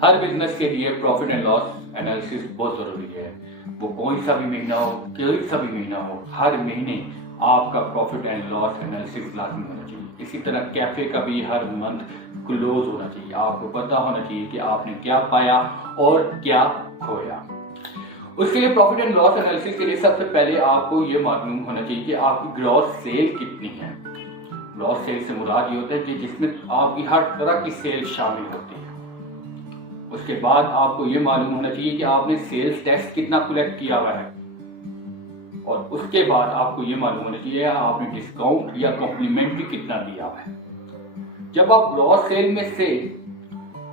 हर business के लिए profit and loss analysis बहुत जरूरी है। वो कोई सा भी महीना हो, कोई सा भी महीना हो, हर महीने आपका प्रॉफिट एंड लॉस एनालिसिस लाजमी होना चाहिए। इसी तरह कैफे का भी हर मंथ क्लोज होना चाहिए। आपको पता होना चाहिए कि आपने क्या पाया और क्या खोया। उसके लिए प्रॉफिट एंड लॉस एनालिसिस के लिए सबसे पहले आपको ये मालूम होना चाहिए कि आपकी ग्रॉस सेल कितनी है। ग्रॉस सेल से मुराद ये होता है कि जिसमें आपकी हर तरह की सेल शामिल होती है। उसके बाद आपको ये मालूम होना चाहिए कि आपने सेल्स टैक्स कितना कलेक्ट किया हुआ है, और उसके बाद आपको ये मालूम होना चाहिए आपने डिस्काउंट या कॉम्प्लीमेंट्री कितना दिया हुआ है। जब आप ग्रॉस सेल में से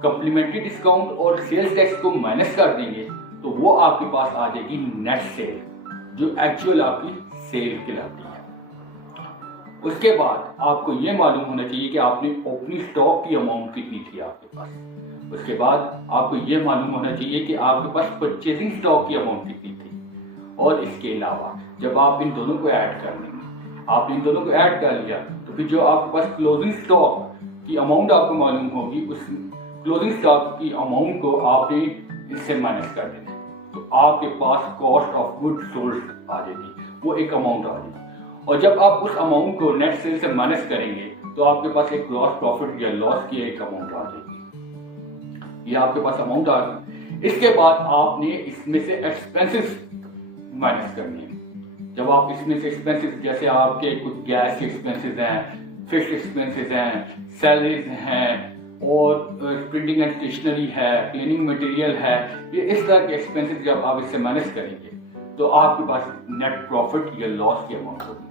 कॉम्प्लीमेंट्री डिस्काउंट और सेल्स टैक्स को माइनस कर देंगे तो वो आपके पास आ जाएगी नेट सेल, जो एक्चुअल आपकी सेल कहलाती है। उसके बाद आपको ये मालूम होना चाहिए कि आपने ओपनिंग स्टॉक की अमाउंट कितनी थी आपके पास। उसके बाद आपको ये मालूम होना चाहिए कि आपके पास परचेजिंग स्टॉक की अमाउंट कितनी थी। और इसके अलावा जब आप इन दोनों को ऐड कर लेंगे, आपने इन दोनों को ऐड कर लिया तो फिर जो आपके पास क्लोजिंग स्टॉक की अमाउंट आपको मालूम होगी, उस क्लोजिंग स्टॉक की अमाउंट को आपने इससे माइनस कर देना, तो आपके पास कॉस्ट ऑफ गुड सोल्ड आ जाएगी, वो एक अमाउंट आ जाएगी। और जब आप उस अमाउंट को नेट सेल से माइनस करेंगे तो आपके पास एक ग्रॉस प्रॉफिट या लॉस की एक अमाउंट आ जाएगी। ये आपके पास अमाउंट आ गई। इसके बाद आपने इसमें से एक्सपेंसेस माइनस करनी है। जब आप इसमें से एक्सपेंसेस, जैसे आपके कुछ गैस के एक्सपेंसेस हैं, फिक्स एक्सपेंसेस हैं, सैलरीज हैं, और प्रिंटिंग एंड स्टेशनरी है, क्लीनिंग मटेरियल है, ये इस तरह के एक्सपेंसेस जब आप इससे माइनस करेंगे तो आपके पास नेट प्रॉफिट या लॉस की अमाउंट होगी।